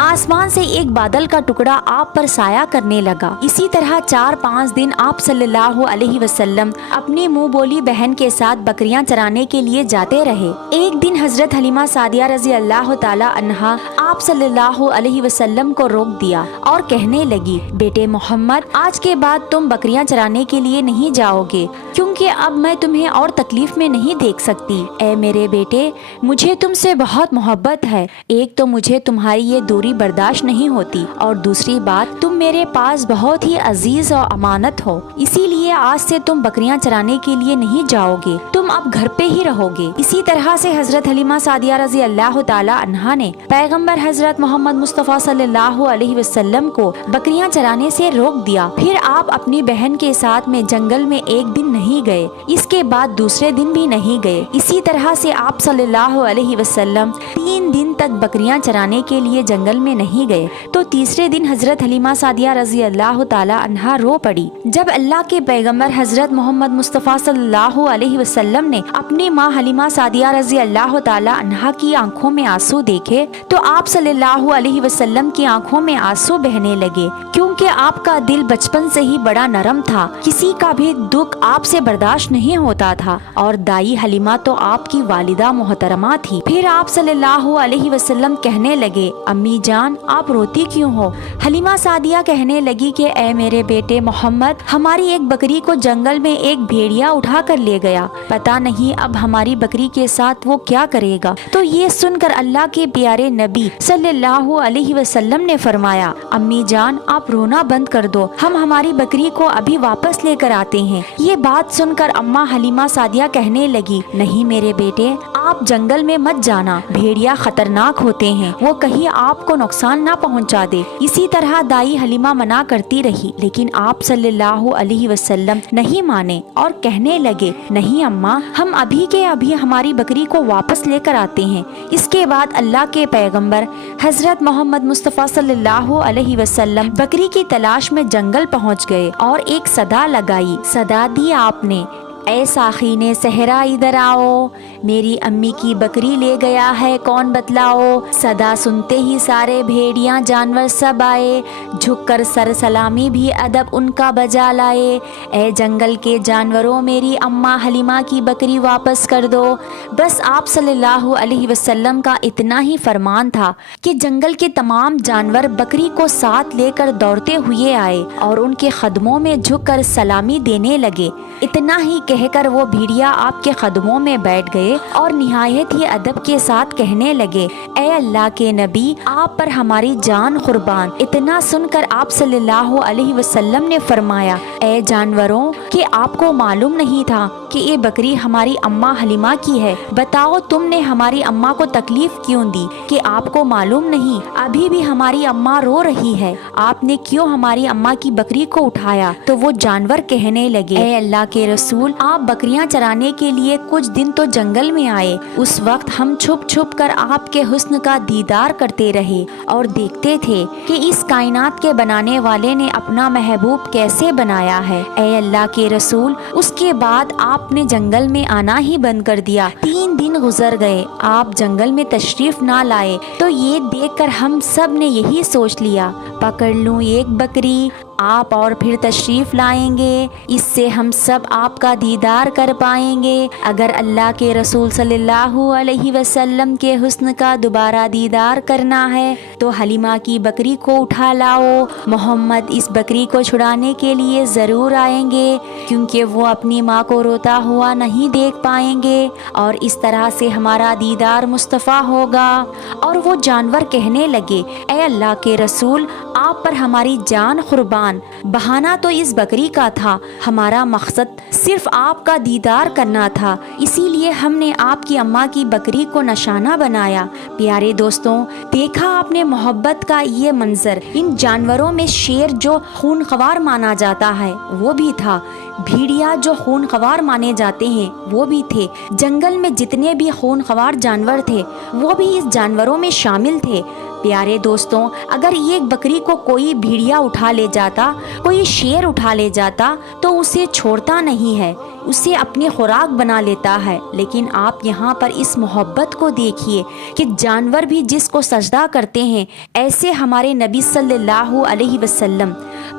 آسمان سے ایک بادل کا ٹکڑا آپ پر سایہ کرنے لگا۔ اسی طرح 4-5 دن آپ صلی اللہ علیہ وسلم اپنی منہ بولی بہن کے ساتھ بکریاں چرانے کے لیے جاتے رہے۔ ایک دن حضرت حلیمہ سعدیہ رضی اللہ تعالی عنہا آپ صلی اللہ علیہ وسلم کو روک دیا اور کہنے لگی، بیٹے محمد، آج کے بعد تم بکریاں چرانے کے لیے نہیں جاؤ گے، کیونکہ اب میں تمہیں اور تکلیف میں نہیں دیکھ سکتی۔ اے میرے بیٹے، مجھے تم سے بہت محبت ہے۔ ایک تو مجھے تمہاری یہ دوری برداشت نہیں ہوتی، اور دوسری بات، تم میرے پاس بہت ہی عزیز اور امانت ہو، اسی لیے آج سے تم بکریاں چرانے کے لیے نہیں جاؤ گے، تم اب گھر پہ ہی رہو گے۔ اسی طرح سے حضرت حلیمہ سعدیہ رضی اللہ تعالی عنہا نے پیغمبر حضرت محمد مصطفیٰ صلی اللہ علیہ وسلم کو بکریاں چرانے سے روک دیا۔ پھر آپ اپنی بہن کے ساتھ میں جنگل میں ایک دن نہیں گئے، اس کے بعد دوسرے دن بھی نہیں گئے۔ اسی طرح سے آپ صلی اللہ علیہ وسلم 3 دن تک بکریاں چرانے کے لیے جنگل میں نہیں گئے، تو تیسرے دن حضرت حلیمہ سعدیہ رضی اللہ تعالی عنہا رو پڑی۔ جب اللہ کے پیغمبر حضرت محمد مصطفیٰ صلی اللہ علیہ وسلم نے اپنی ماں حلیمہ سعدیہ رضی اللہ تعالی عنہا کی آنکھوں میں آنسو دیکھے تو آپ صلی اللہ علیہ وسلم کی آنکھوں میں آنسو بہنے لگے، کیونکہ آپ کا دل بچپن سے ہی بڑا نرم تھا، کسی کا بھی دکھ آپ سے برداشت نہیں ہوتا تھا، اور دائی حلیمہ تو آپ کی والدہ محترمہ تھی۔ پھر آپ صلی اللہ علیہ وسلم کہنے لگے، امی جان، آپ روتی کیوں ہو؟ حلیمہ سعدیہ کہنے لگی کہ اے میرے بیٹے محمد، ہماری ایک بکری کو جنگل میں ایک بھیڑیا اٹھا کر لے گیا، پتہ نہیں اب ہماری بکری کے ساتھ وہ کیا کرے گا۔ تو یہ سن کر اللہ کے پیارے نبی صلی اللہ علیہ وسلم نے فرمایا، امی جان، آپ رونا بند کر دو، ہم ہماری بکری کو ابھی واپس لے کر آتے ہیں۔ یہ بات سن کر اماں حلیمہ سعدیہ کہنے لگی، نہیں میرے بیٹے، آپ جنگل میں مت جانا، بھیڑیا خطرناک ہوتے ہیں، وہ کہیں آپ کو نقصان نہ پہنچا دے۔ اسی طرح دائی حلیمہ منع کرتی رہی، لیکن آپ صلی اللہ علیہ وسلم نہیں مانے اور کہنے لگے، نہیں اماں، ہم ابھی کے ابھی ہماری بکری کو واپس لے کر آتے ہیں۔ اس کے بعد اللہ کے پیغمبر حضرت محمد مصطفیٰ صلی اللہ علیہ وسلم بکری کی تلاش میں جنگل پہنچ گئے اور ایک صدا لگائی۔ صدا دی آپ نے، اے ساخین صحرا ادھر آؤ، میری امی کی بکری لے گیا ہے، کون بتلاؤ۔ صدا سنتے ہی سارے بھیڑیاں جانور سب آئے، جھک کر سر سلامی بھی ادب ان کا بجا لائے، اے جنگل کے جانوروں، میری اماں حلیمہ کی بکری واپس کر دو۔ بس آپ صلی اللہ علیہ وسلم کا اتنا ہی فرمان تھا کہ جنگل کے تمام جانور بکری کو ساتھ لے کر دوڑتے ہوئے آئے اور ان کے قدموں میں جھک کر سلامی دینے لگے۔ اتنا ہی کہہ کر وہ بھیڑیا آپ کے قدموں میں بیٹھ گئے اور نہایت ہی ادب کے ساتھ کہنے لگے، اے اللہ کے نبی، آپ پر ہماری جان قربان۔ اتنا سن کر آپ صلی اللہ علیہ وسلم نے فرمایا، اے جانوروں، کہ آپ کو معلوم نہیں تھا کہ یہ بکری ہماری اماں حلیمہ کی ہے؟ بتاؤ تم نے ہماری اماں کو تکلیف کیوں دی کہ آپ کو معلوم نہیں؟ ابھی بھی ہماری اماں رو رہی ہے، آپ نے کیوں ہماری اماں کی بکری کو اٹھایا؟ تو وہ جانور کہنے لگے، اے اللہ کے رسول، آپ بکریاں چرانے کے لیے کچھ دن تو جنگل میں آئے، اس وقت ہم چھپ چھپ کر آپ کے حسن کا دیدار کرتے رہے اور دیکھتے تھے کہ اس کائنات کے بنانے والے نے اپنا محبوب کیسے بنایا ہے۔ اے اللہ کے رسول، اس کے بعد آپ نے جنگل میں آنا ہی بند کر دیا۔ 3 دن گزر گئے، آپ جنگل میں تشریف نہ لائے، تو یہ دیکھ کر ہم سب نے یہی سوچ لیا، پکڑ لوں ایک بکری، آپ اور پھر تشریف لائیں گے، اس سے ہم سب آپ کا دیدار کر پائیں گے۔ اگر اللہ کے رسول صلی اللہ علیہ وسلم کے حسن کا دوبارہ دیدار کرنا ہے تو حلیمہ کی بکری کو اٹھا لاؤ، محمد اس بکری کو چھڑانے کے لیے ضرور آئیں گے، کیونکہ وہ اپنی ماں کو روتا ہوا نہیں دیکھ پائیں گے، اور اس طرح سے ہمارا دیدار مصطفیٰ ہوگا۔ اور وہ جانور کہنے لگے، اے اللہ کے رسول، آپ پر ہماری جان قربان، بہانہ تو اس بکری کا تھا، ہمارا مقصد صرف آپ کا دیدار کرنا تھا، اسی لیے ہم نے آپ کی اماں کی بکری کو نشانہ بنایا۔ پیارے دوستوں، دیکھا آپ نے محبت کا یہ منظر، ان جانوروں میں شیر جو خونخوار مانا جاتا ہے وہ بھی تھا، بھیڑیا جو خونخوار مانے جاتے ہیں وہ بھی تھے، جنگل میں جتنے بھی خونخوار جانور تھے وہ بھی اس جانوروں میں شامل تھے۔ پیارے دوستوں، اگر ایک بکری کو کوئی بھیڑیا اٹھا لے جاتا، کوئی شیر اٹھا لے جاتا تو اسے چھوڑتا نہیں ہے، اسے اپنی خوراک بنا لیتا ہے۔ لیکن آپ یہاں پر اس محبت کو دیکھیے کہ جانور بھی جس کو سجدہ کرتے ہیں، ایسے ہمارے نبی صلی اللہ علیہ وسلم۔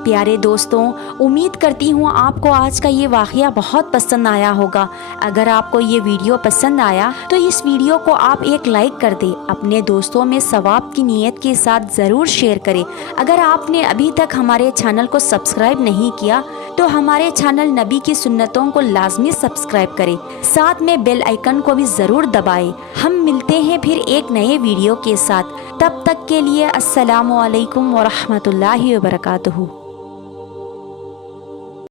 پیارے دوستوں، امید کرتی ہوں آپ کو آج کا یہ واقعہ بہت پسند آیا ہوگا۔ اگر آپ کو یہ ویڈیو پسند آیا تو اس ویڈیو کو آپ ایک لائک کر دیں، اپنے دوستوں میں ثواب کی نیت کے ساتھ ضرور شیئر کریں۔ اگر آپ نے ابھی تک ہمارے چینل کو سبسکرائب نہیں کیا تو ہمارے چینل نبی کی سنتوں کو لازمی سبسکرائب کریں، ساتھ میں بیل آئیکن کو بھی ضرور دبائیں۔ ہم ملتے ہیں پھر ایک نئے ویڈیو کے ساتھ، تب تک کے لیے السلام علیکم ورحمۃ اللہ وبرکاتہ۔